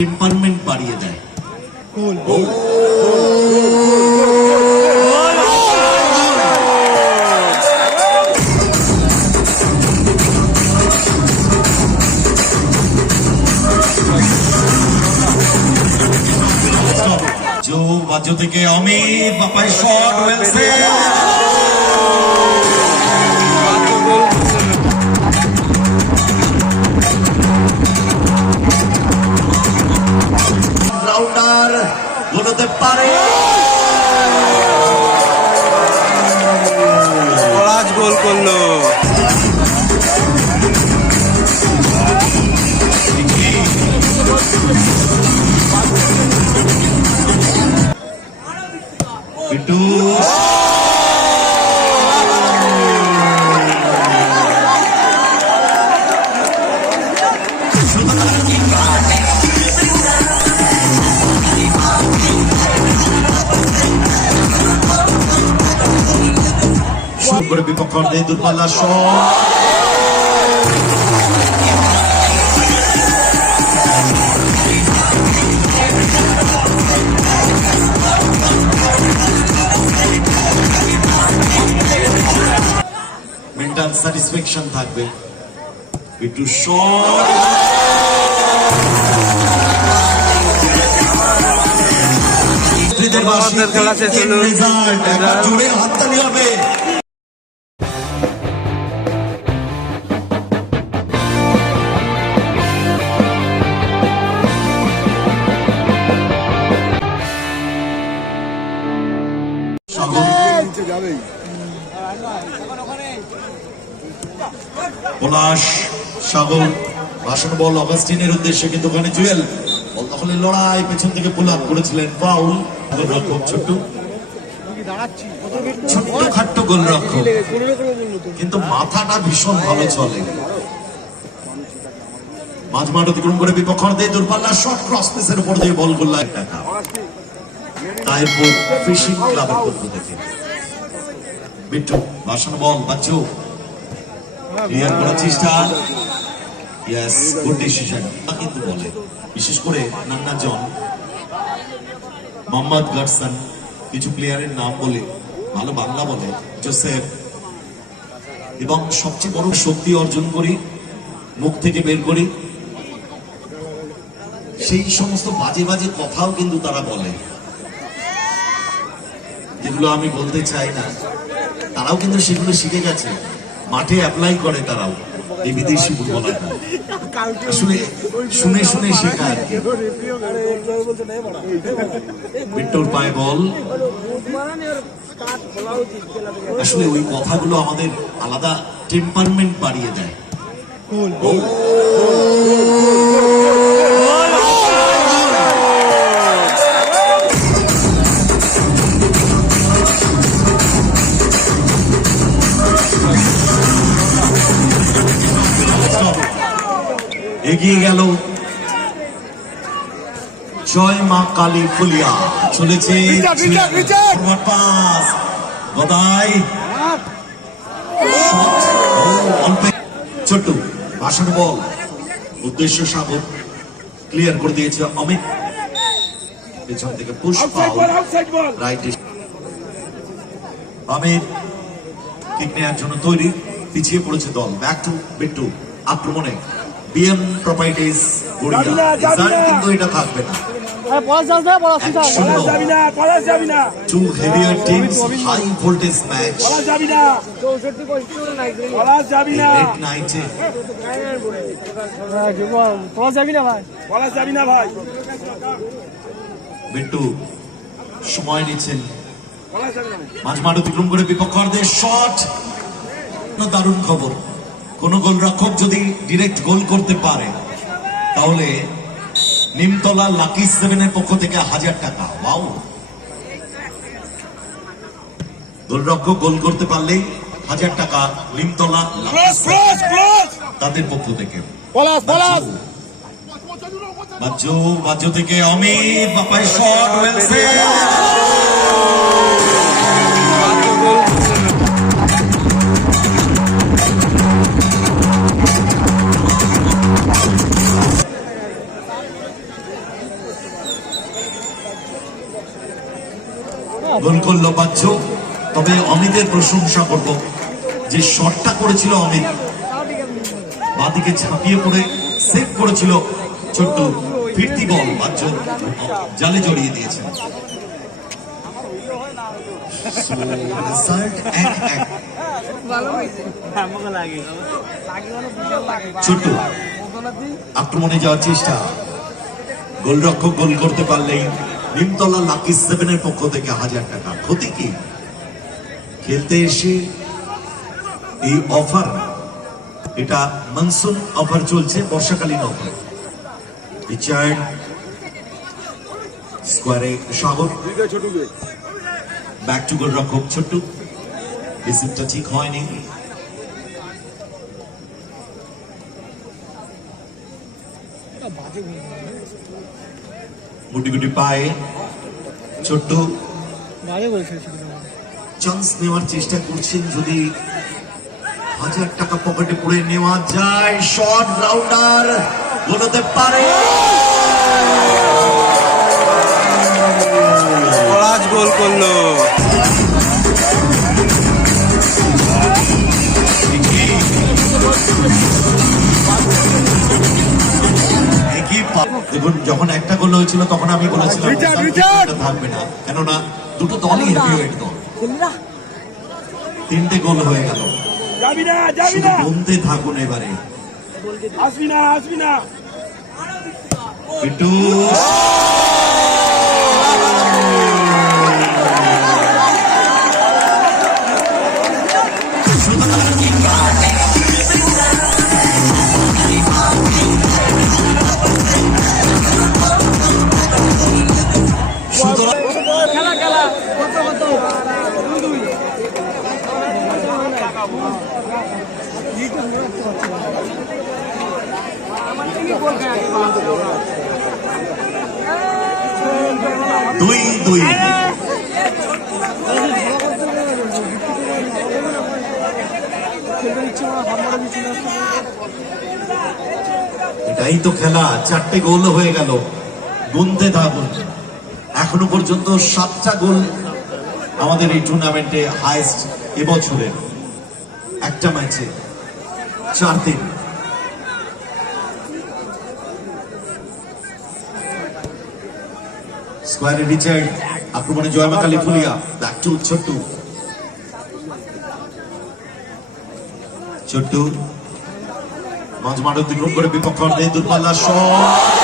Temperament বাড়িয়ে দেয় জো বাজ্য থেকে অমিত বাপাই শট ওয়েলসে গোলতে পারে গোল করল করে বিপক্ষ অর্ধে দূরপাল্লা মেন্টাল স্যাটিসফ্যাকশন থাকবে। একটু আমাদের খেলা শেষ হলো। জোরে হাততালি হবে। পলাশ, সাগর ভাষণ বল অগাস্টিনের উদ্দেশ্যে কিন্তু ওখানে জুয়েল। বল দখলের লড়াই পেছন থেকে পুল আপ করেছিলেন ফাউল গোলরক্ষক ছোট্ট। ছোট্ট খাট্ট গোলরক্ষক। কিন্তু মাথাটা ভীষণ ভালো চলে। মাঝ মাঠ অতিক্রম করে বিপক্ষ দিয়ে শর্ট ক্রস পিসের উপর দিয়ে বল করল এক টাকা ফিশিং ক্লাবের পক্ষ থেকে। বিট্টু ভাষণ ball Bachchu. Clear good decision কিন্তু বলে। বিশেষ করে নান্না জন, মোহাম্মদ কিছু প্লেয়ারের নাম বলে, ভালো বাংলা বলে, জোসেফ। এবং সবচেয়ে বড় শক্তি অর্জন করি, মুখ থেকে বের করি, সেই সমস্ত বাজে বাজে কথাও কিন্তু তারা বলে। যেগুলো আমি বলতে চাই না, তারাও কিন্তু সেগুলো শিখে গেছে। মাঠে অ্যাপ্লাই করে তারাও। এই বিদেশি ফুটবলাররা। আসলে শুনে শুনে শেখা আর কি। বিট্টুর পায়ে বল। আসলে ওই কথাগুলো আমাদের আলাদা টেম্পারমেন্ট বাড়িয়ে দেয়। এগিয়ে গেল। জয় মা কালী ফুলিয়া। চলেছে পাস গদাই। ছোট্ট ভাষণ বল। উদ্দেশ্য সাগর ক্লিয়ার করে দিয়েছে অমিত। পেছন থেকে পুশ রাইট অমিত কিক নেওয়ার জন্য তৈরি। পিছিয়ে পড়েছে দল। ব্যাক টু বিট্টু আক্রমণে। বিএম রেজাল্ট কিন্তু এটা থাকবে না। Two heavier teams high voltage match নাইটে বিট্টু সময় নিচ্ছেন। মাঝ মাঠ অতিক্রম করে বিপক্ষদের শট দারুণ খবর। কোন গোলরক্ষক যদি ডিরেক্ট গোল করতে পারে তাহলে নিমতলা লাকি সেভেনের পক্ষ থেকে হাজার টাকা। ওয়াও। গোলরক্ষক গোল করতে পারলেই হাজার টাকা নিমতলা তাদের পক্ষ থেকে। বাজ্য বাজ্য থেকে অমিত বাপাই শট গোল করল বাচ্চ তবে অমিতের প্রশংসা করব। যে শটটা করেছিল অমিত, বাদিকে ঝাঁপিয়ে পড়ে, সেভ করেছিল ছোট্ট ফিরতি বল, বাচ্চ জালে জড়িয়ে। ছোট্ট, আক্রমণে যাওয়ার চেষ্টা। গোলরক্ষক গোল করতে পারলেই নিমতলা লাকি সেভেনের পক্ষ থেকে হাজার টাকা। ক্ষতি কি? খেলতে এসে এই অফার এটা মনসুন অফার চলছে বর্ষাকালীন অফার। রিচার্ড স্কোয়ারে সাগর। ব্যাক টু গোল রক্ষক ছোট্ট। রিসিভটা ঠিক হয়নি। গুটি গুটি পায়ে ছোট্ট চান্স নেওয়ার চেষ্টা করছেন যদি হাজার টাকা পকেটে পুড়ে নেওয়া যায় শর্ট রাউন্ডার বলতে পারে। পলাশ গোল করল। দেখুন যখন একটা তখন আমি বলেছিলাম থাকবে না। কেননা দুটো দলই হেভিওয়েট দল। তিনটে গোল হয়ে গেল। বলতে শুধু গুনতে থাকুন এবারে। আসবি না আসবি না। দুই। এটাই তো খেলা, চারটে গোল হয়ে গেল। গুনতে থাকুন। এখনও পর্যন্ত সাতটা গোল আমাদের এই টুর্নামেন্টে হাইস্ট এবছরের একটা ম্যাচে চার তিন। স্কোয়ারে রিচার্ড, আক্রমণে জয়মা কালী ফুলিয়া ব্যাক টু ছোট্টু। ছোট্টু মাঝ মাঠ অতিক্রম করে বিপক্ষ দুধ পাল্লা শট।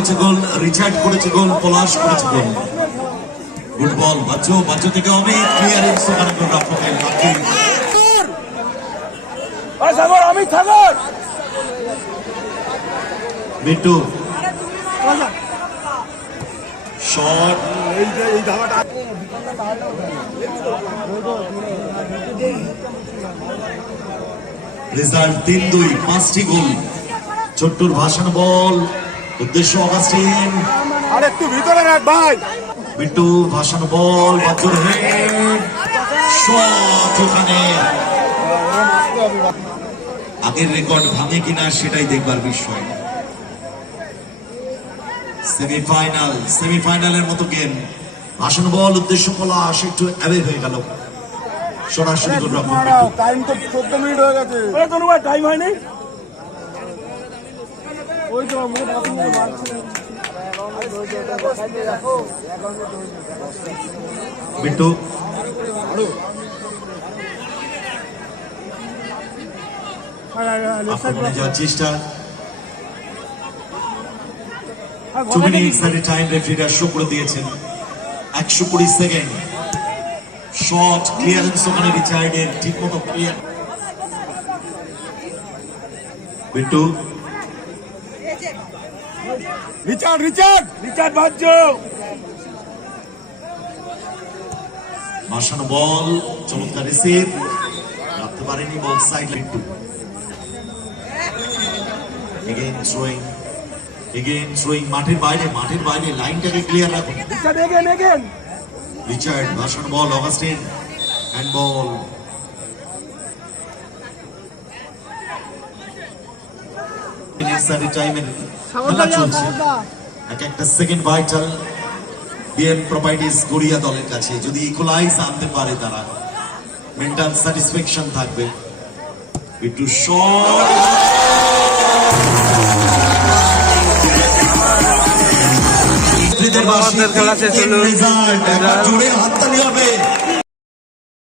করেছে গোল রিচার্ড করেছে গোল পলাশ করেছে গোল। গুড বল বাচ্চো বাচ্চো থেকে অমিত ক্লিয়ারেন্স ওখানে গোল লাকি আরে সাগর আমি সাগর। মিন্টু। শট এই যে এই ধাবাটা। রেজাল্ট তিন দুই পাঁচটি গোল। ছোট্টুর ভাষণ বল। উদ্দেশ্য অগাস্টিন। আরে একটু ভিতরে রাখ ভাই। মিন্টু ভাষণ বল বাচ্চুর হেড শট ওখানে। আগের রেকর্ড ভাঙে কিনা সেটাই দেখবার বিষয়। সেমিফাইনাল সেমিফাইনালের মতো গেম। ভাষণ বল উদ্দেশ্য পলাশ একটু অ্যাবে হয়ে গেল। সরাসরি টাইম তো চোদ্দ মিনিট হয়ে গেছে। টাইম হয়নি? ওই তো মুখে মিনিট। বাড়ছে মিন্টু আক্রমণে যাওয়ার চেষ্টা। টু মিনিটস এট টাইম রেফারিরা শো করে দিয়েছেন। একশো কুড়ি সেকেন্ড শট ক্লিয়ারেন্স ওখানে রিচার্ডের ঠিক মতো clear Bittu Richard Richard Richard বাজ্য মাসানো বল চমৎকার রিসিভ। রাখতে পারেনি ball side Bittu again throwing again throwing মাঠের বাইরে মাঠের বাইরে লাইনটাকে ক্লিয়ার রাখুন। রিচার্ড ভাষণ বল অগাস্টিন। হ্যান্ড বল টাইমের খেলা চলছে। এক একটা second vital BM properties Garia দলের কাছে। যদি ইকুলাইজ আনতে পারে তারা মেন্টাল স্যাটিসফ্যাকশন থাকবে। একটু শর্ট খেলা শেষ হলো। জোরে হাততালি হবে।